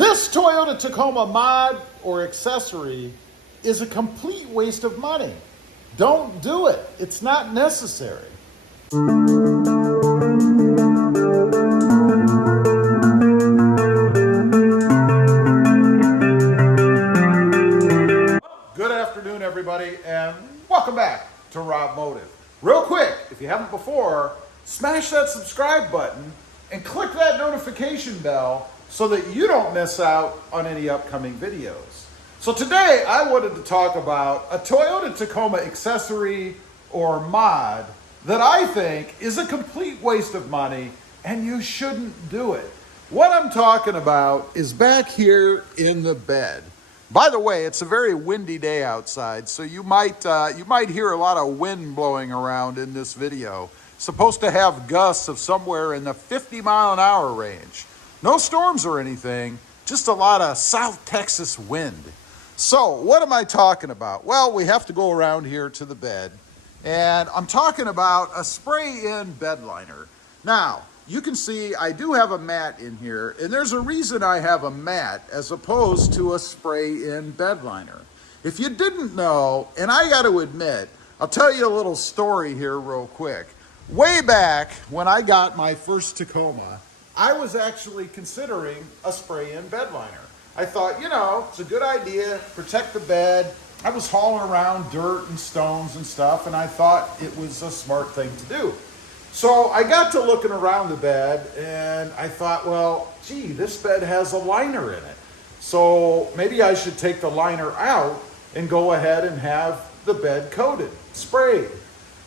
This Toyota Tacoma mod or accessory is a complete waste of money. Don't do it. It's not necessary. Good afternoon, everybody, and welcome back to RobMotive. Real quick, if you haven't before, smash that subscribe button and click that notification bell so that you don't miss out on any upcoming videos. So today I wanted to talk about a Toyota Tacoma accessory or mod that I think is a complete waste of money and you shouldn't do it. What I'm talking about is back here in the bed. By the way, it's a very windy day outside, so you might hear a lot of wind blowing around in this video. It's supposed to have gusts of somewhere in the 50-mile-an-hour range. No storms or anything, just a lot of South Texas wind. So what am I talking about? Well, we have to go around here to the bed, and I'm talking about a spray-in bed liner. Now, you can see I do have a mat in here, and there's a reason I have a mat as opposed to a spray-in bed liner. If you didn't know, and I got to admit, I'll tell you a little story here real quick. Way back when I got my first Tacoma, I was actually considering a spray-in bed liner. I thought, you know, it's a good idea, protect the bed. I was hauling around dirt and stones and stuff, and I thought it was a smart thing to do. So I got to looking around the bed, and I thought, well, gee, this bed has a liner in it. So maybe I should take the liner out and go ahead and have the bed coated, sprayed.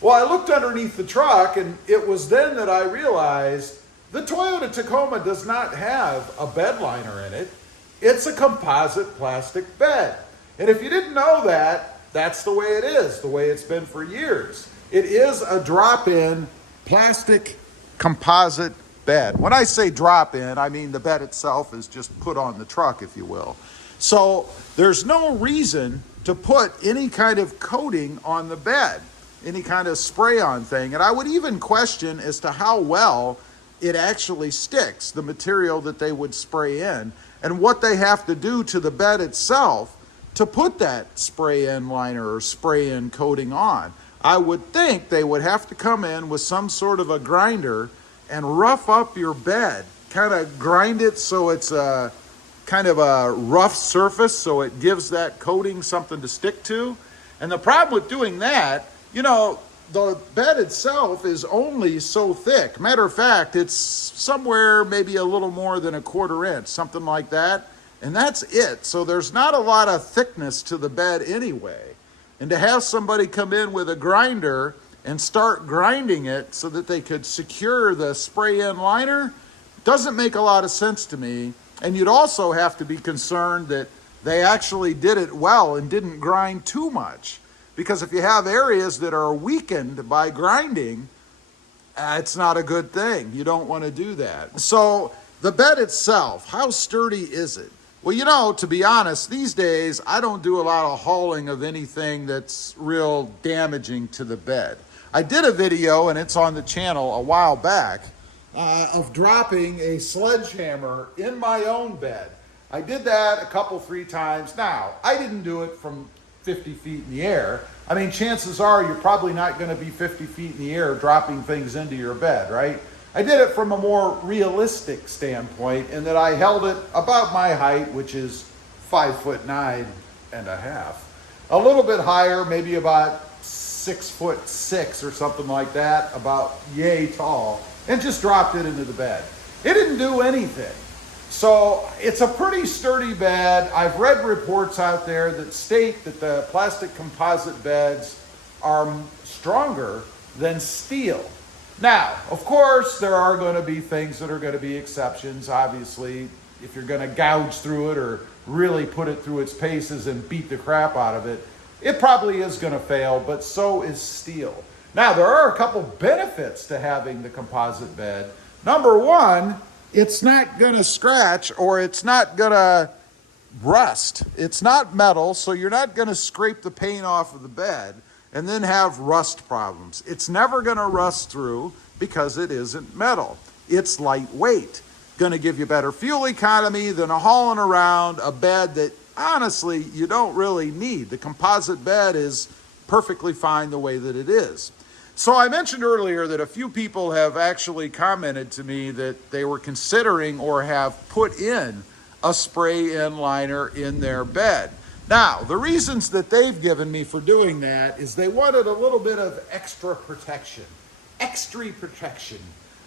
Well, I looked underneath the truck, and it was then that I realized the Toyota Tacoma does not have a bed liner in it. It's a composite plastic bed. And if you didn't know that, that's the way it is, the way it's been for years. It is a drop-in plastic composite bed. When I say drop-in, I mean the bed itself is just put on the truck, if you will. So there's no reason to put any kind of coating on the bed, any kind of spray-on thing. And I would even question as to how well it actually sticks, the material that they would spray in, and what they have to do to the bed itself to put that spray-in liner or spray-in coating on. I would think they would have to come in with some sort of a grinder and rough up your bed, kind of grind it so it's a kind of a rough surface so it gives that coating something to stick to. And the problem with doing that, you know, the bed itself is only so thick. Matter of fact, it's somewhere maybe a little more than a 1/4 inch, something like that. And that's it. So there's not a lot of thickness to the bed anyway. And to have somebody come in with a grinder and start grinding it so that they could secure the spray-in liner doesn't make a lot of sense to me. And you'd also have to be concerned that they actually did it well and didn't grind too much. Because if you have areas that are weakened by grinding, it's not a good thing. You don't want to do that. So the bed itself, how sturdy is it? Well, you know, to be honest, these days, I don't do a lot of hauling of anything that's real damaging to the bed. I did a video, and it's on the channel a while back, of dropping a sledgehammer in my own bed. I did that a couple, 3 times. Now, I didn't do it from 50 feet in the air. I mean, chances are you're probably not going to be 50 feet in the air dropping things into your bed, right? I did it from a more realistic standpoint in that I held it about my height, which is 5'9.5". A little bit higher, maybe about 6'6" or something like that, about yay tall, and just dropped it into the bed. It didn't do anything. So it's a pretty sturdy bed. I've read reports out there that state that the plastic composite beds are stronger than steel. Now, of course, there are going to be things that are going to be exceptions. Obviously, if you're going to gouge through it or really put it through its paces and beat the crap out of it, it probably is going to fail, but so is steel. Now, there are a couple benefits to having the composite bed. Number one, it's not going to scratch or it's not going to rust. It's not metal, so you're not going to scrape the paint off of the bed and then have rust problems. It's never going to rust through because it isn't metal. It's lightweight. going to give you better fuel economy than hauling around a bed that honestly you don't really need. The composite bed is perfectly fine the way that it is. So I mentioned earlier that a few people have actually commented to me that they were considering or have put in a spray-in liner in their bed. Now, the reasons that they've given me for doing that is they wanted a little bit of extra protection. Extra protection.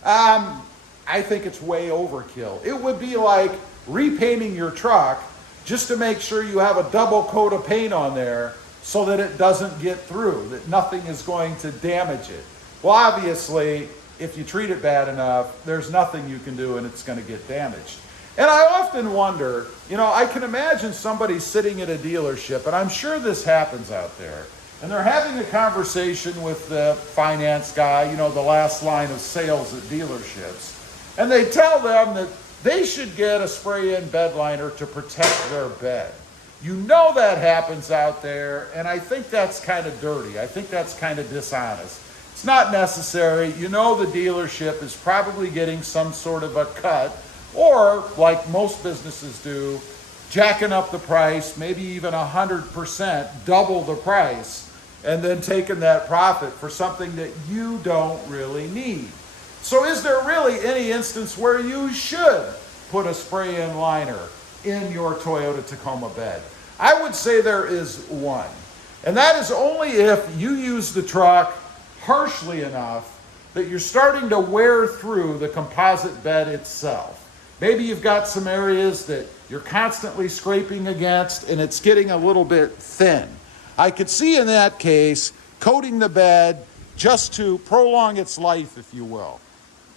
I think it's way overkill. It would be like repainting your truck just to make sure you have a double coat of paint on there so that it doesn't get through, that nothing is going to damage it. Well, obviously, if you treat it bad enough, there's nothing you can do and it's going to get damaged. And I often wonder, you know, I can imagine somebody sitting at a dealership, and I'm sure this happens out there, and they're having a conversation with the finance guy, you know, the last line of sales at dealerships, and they tell them that they should get a spray-in bed liner to protect their bed. You know that happens out there, and I think that's kind of dirty. I think that's kind of dishonest. It's not necessary. You know the dealership is probably getting some sort of a cut, or like most businesses do, jacking up the price, maybe even 100%, double the price, and then taking that profit for something that you don't really need. So is there really any instance where you should put a spray-in liner in your Toyota Tacoma bed? I would say there is one. And that is only if you use the truck harshly enough that you're starting to wear through the composite bed itself. Maybe you've got some areas that you're constantly scraping against and it's getting a little bit thin. I could see in that case coating the bed just to prolong its life, if you will.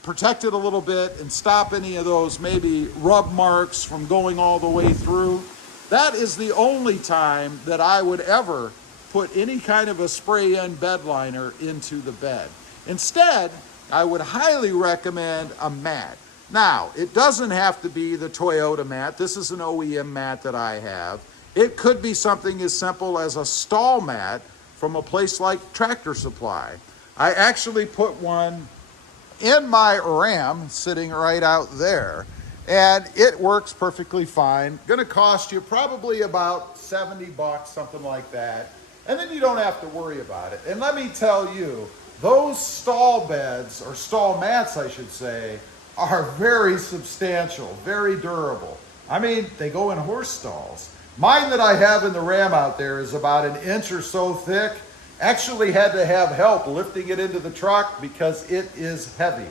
Protect it a little bit and stop any of those maybe rub marks from going all the way through. That is the only time that I would ever put any kind of a spray-in bed liner into the bed. Instead, I would highly recommend a mat. Now, it doesn't have to be the Toyota mat. This is an OEM mat that I have. It could be something as simple as a stall mat from a place like Tractor Supply. I actually put one in my Ram sitting right out there, and it works perfectly fine. Gonna cost you probably about 70 bucks, something like that, and then you don't have to worry about it. And let me tell you, those stall beds, or stall mats I should say, are very substantial, very durable. I mean, they go in horse stalls. Mine that I have in the Ram out there is about an inch or so thick. Actually had to have help lifting it into the truck because it is heavy.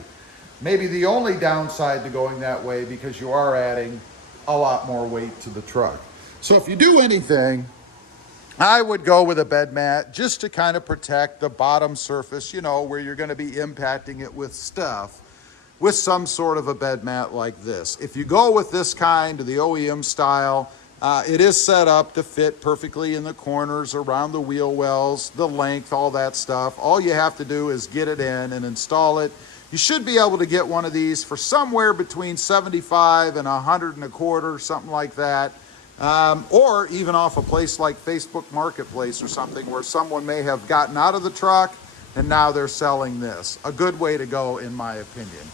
Maybe the only downside to going that way because you are adding a lot more weight to the truck. So if you do anything, I would go with a bed mat just to kind of protect the bottom surface, you know, where you're going to be impacting it with stuff, with some sort of a bed mat like this. If you go with this kind, the OEM style, it is set up to fit perfectly in the corners, around the wheel wells, the length, all that stuff. All you have to do is get it in and install it. You should be able to get one of these for somewhere between 75 and 100 and a quarter, something like that. Or even off a place like Facebook Marketplace or something where someone may have gotten out of the truck and now they're selling this. A good way to go, in my opinion.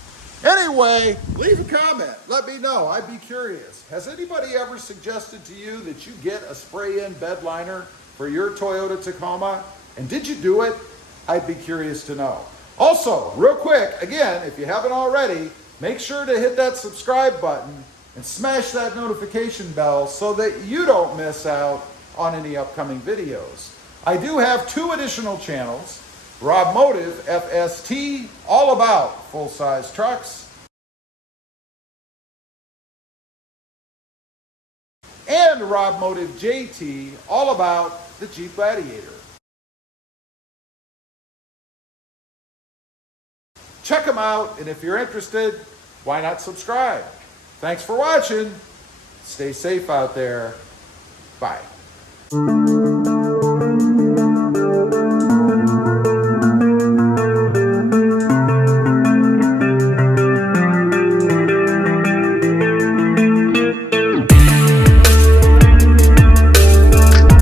Anyway, leave a comment. Let me know. I'd be curious. Has anybody ever suggested to you that you get a spray-in bed liner for your Toyota Tacoma? And did you do it? I'd be curious to know. Also, real quick, again, if you haven't already, make sure to hit that subscribe button and smash that notification bell so that you don't miss out on any upcoming videos. I do have 2 additional channels. RobMotive FST, all about full-size trucks, and RobMotive JT, all about the Jeep Gladiator. Check them out, and if you're interested, why not subscribe? Thanks for watching. Stay safe out there. Bye.